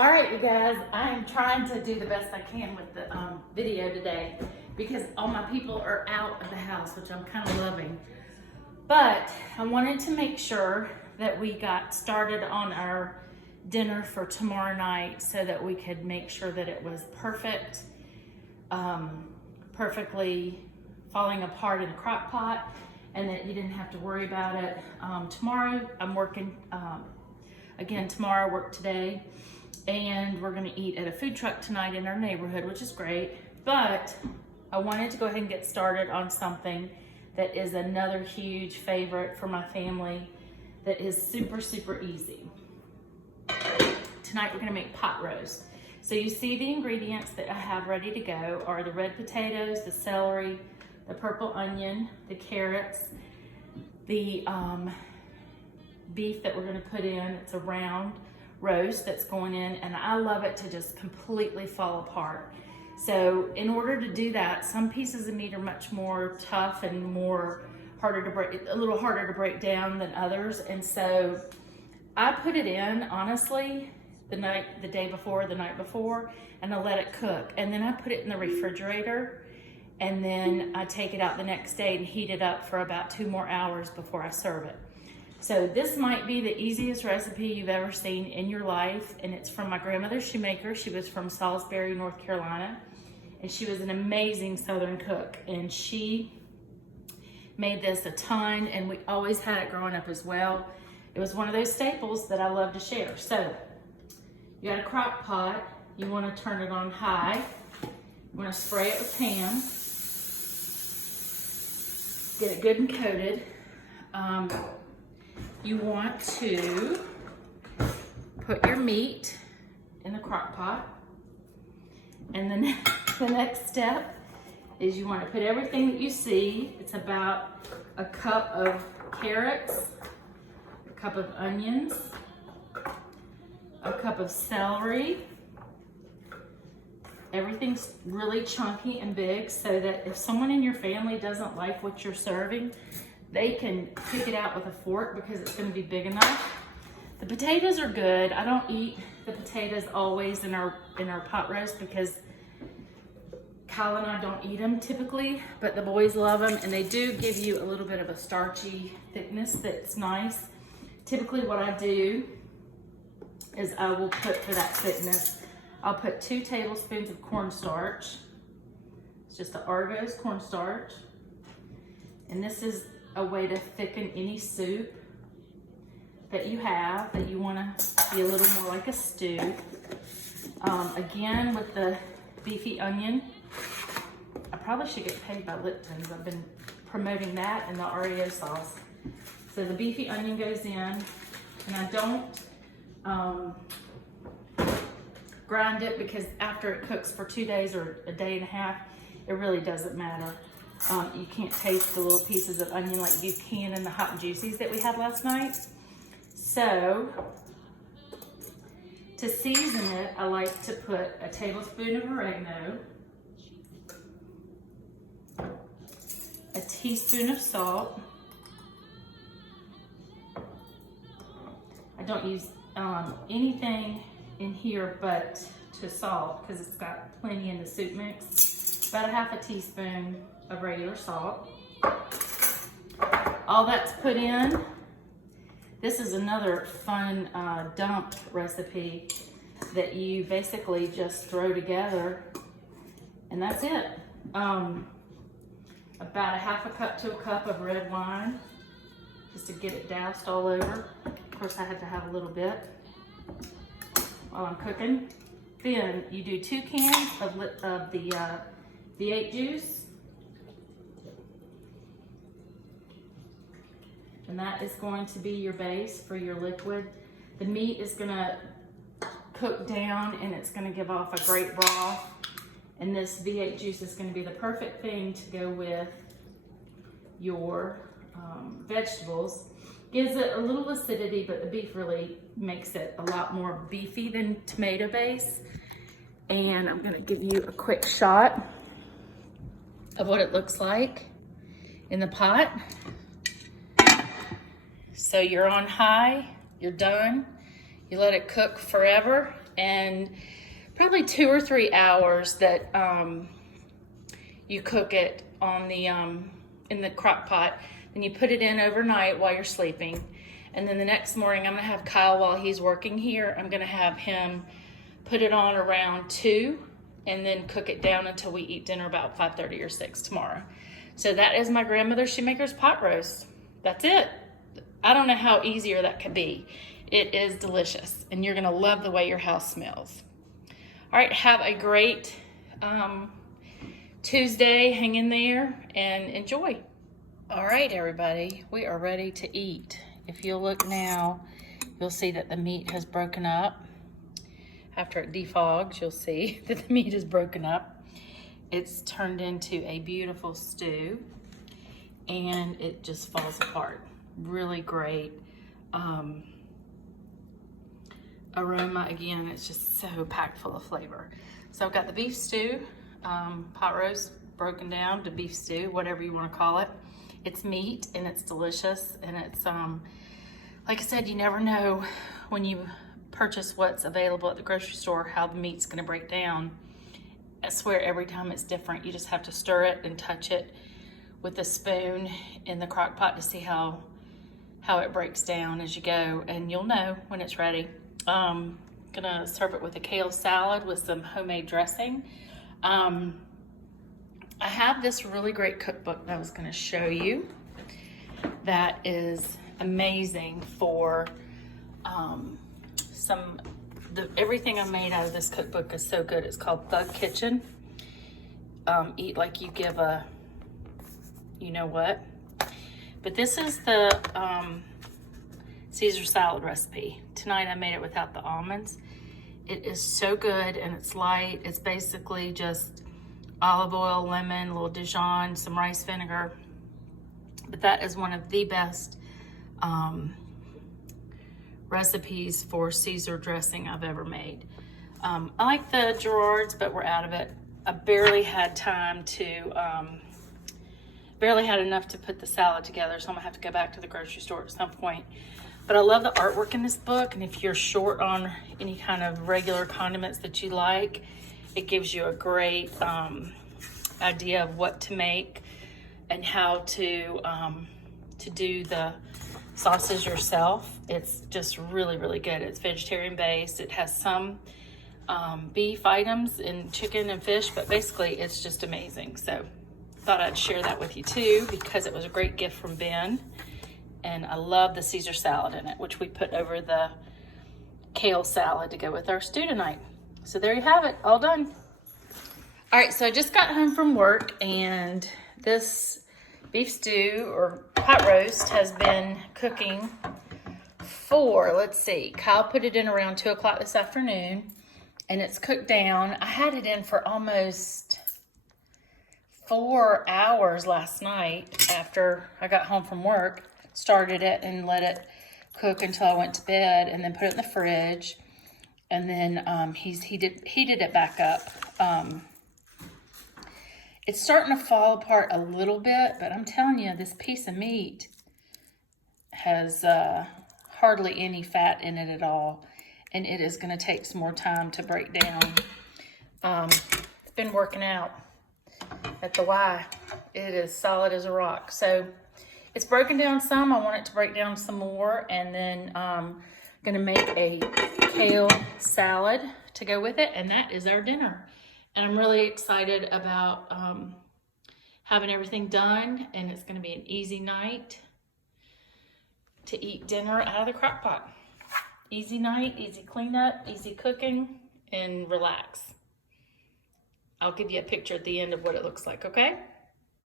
All right, you guys, I'm trying to do the best I can with the video today because all my people are out of the house, which I'm kind of loving. But I wanted to make sure that we got started on our dinner for tomorrow night so that we could make sure that it was perfect, perfectly falling apart in the crock pot, and that you didn't have to worry about it. Tomorrow I'm working, again, tomorrow I work today, and we're gonna eat at a food truck tonight in our neighborhood, which is great. But I wanted to go ahead and get started on something that is another huge favorite for my family that is super, super easy. Tonight we're gonna make pot roast. So you see the ingredients that I have ready to go are the red potatoes, the celery, the purple onion, the carrots, the beef that we're gonna put in. It's a round roast that's going in, and I love it to just completely fall apart. So in order to do that, some pieces of meat are much more tough and more harder to break, a little harder to break down than others. And so I put it in, honestly, the day before, the night before, and I let it cook. And then I put it in the refrigerator, and then I take it out the next day and heat it up for about 2 more hours before I serve it. So this might be the easiest recipe you've ever seen in your life, and it's from my grandmother Shumaker. She was from Salisbury, North Carolina, and she was an amazing Southern cook, and she made this a ton, and we always had it growing up as well. It was one of those staples that I love to share. So you got a crock pot, you want to turn it on high, you want to spray it with Pam, get it good and coated. You want to put your meat in the crock pot, and then the next step is you want to put everything that you see. It's about a cup of carrots, a cup of onions, a cup of celery. Everything's really chunky and big so that if someone in your family doesn't like what you're serving, they can pick it out with a fork because it's going to be big enough. The potatoes are good. I don't eat the potatoes always in our pot roast because Kyle and I don't eat them typically, but the boys love them, and they do give you a little bit of a starchy thickness that's nice. Typically what I do is I will put, for that thickness, I'll put 2 tablespoons of cornstarch. It's just the Argos cornstarch. And this is a way to thicken any soup that you have that you want to be a little more like a stew. Again, with the beefy onion, I probably should get paid by Lipton's. I've been promoting that and the Oreo sauce. So the beefy onion goes in, and I don't grind it because after it cooks for 2 days or a day and a half, it really doesn't matter. You can't taste the little pieces of onion like you can in the hot and juicies that we had last night. So to season it, I like to put a tablespoon of oregano, a teaspoon of salt. I don't use anything in here but to salt because it's got plenty in the soup mix. About a half a teaspoon of regular salt. All that's put in. This is another fun dump recipe that you basically just throw together, and that's it. About a half a cup to a cup of red wine, just to get it doused all over. Of course, I had to have a little bit while I'm cooking. Then you do 2 cans of the V8 juice. And that is going to be your base for your liquid. The meat is gonna cook down and it's gonna give off a great broth. And this V8 juice is gonna be the perfect thing to go with your vegetables. Gives it a little acidity, but the beef really makes it a lot more beefy than tomato base. And I'm gonna give you a quick shot of what it looks like in the pot. So you're on high, you're done. You let it cook forever, and probably 2 or 3 hours that you cook it on the in the crock pot. Then you put it in overnight while you're sleeping. And then the next morning, I'm gonna have Kyle, while he's working here, I'm gonna have him put it on around 2 and then cook it down until we eat dinner about 5:30 or 6 tomorrow. So that is my grandmother Shumaker's pot roast. That's it. I don't know how easier that could be. It is delicious, and you're gonna love the way your house smells. All right, have a great Tuesday. Hang in there and enjoy. All right, everybody, we are ready to eat. If you'll look now, you'll see that the meat has broken up. After it defogs, you'll see that the meat is broken up. It's turned into a beautiful stew, and it just falls apart. Really great aroma. Again, it's just so packed full of flavor. So I've got the beef stew, pot roast broken down to beef stew, whatever you want to call it. It's meat and it's delicious, and it's like I said, you never know when you purchase what's available at the grocery store how the meat's going to break down. I swear every time it's different. You just have to stir it and touch it with a spoon in the crock pot to see how it breaks down as you go, and you'll know when it's ready. Gonna serve it with a kale salad with some homemade dressing. I have this really great cookbook that I was gonna show you that is amazing for everything I made out of this cookbook is so good. It's called Thug Kitchen. Eat like you give a you know what. But this is the Caesar salad recipe. Tonight I made it without the almonds. It is so good, and it's light. It's basically just olive oil, lemon, a little Dijon, some rice vinegar. But that is one of the best recipes for Caesar dressing I've ever made. I like the Gerards, but we're out of it. I barely had time to, barely had enough to put the salad together, so I'm gonna have to go back to the grocery store at some point. But I love the artwork in this book, and if you're short on any kind of regular condiments that you like, it gives you a great idea of what to make and how to do the sauces yourself. It's just really, really good. It's vegetarian based. It has some beef items and chicken and fish, but basically it's just amazing. So thought I'd share that with you too, because it was a great gift from Ben. And I love the Caesar salad in it, which we put over the kale salad to go with our stew tonight. So there you have it, all done. All right, so I just got home from work, and this beef stew or pot roast has been cooking for, let's see, Kyle put it in around 2 o'clock this afternoon, and it's cooked down. I had it in for almost 4 hours last night after I got home from work. Started it and let it cook until I went to bed, and then put it in the fridge, and then heated it back up. It's starting to fall apart a little bit, but I'm telling you, this piece of meat has hardly any fat in it at all, and it is going to take some more time to break down. It's been working out at the Y. It is solid as a rock. So it's broken down some. I want it to break down some more, and then I'm going to make a kale salad to go with it, and that is our dinner. And I'm really excited about having everything done, and it's going to be an easy night to eat dinner out of the crock pot. Easy night, easy cleanup, easy cooking, and relax. I'll give you a picture at the end of what it looks like, okay?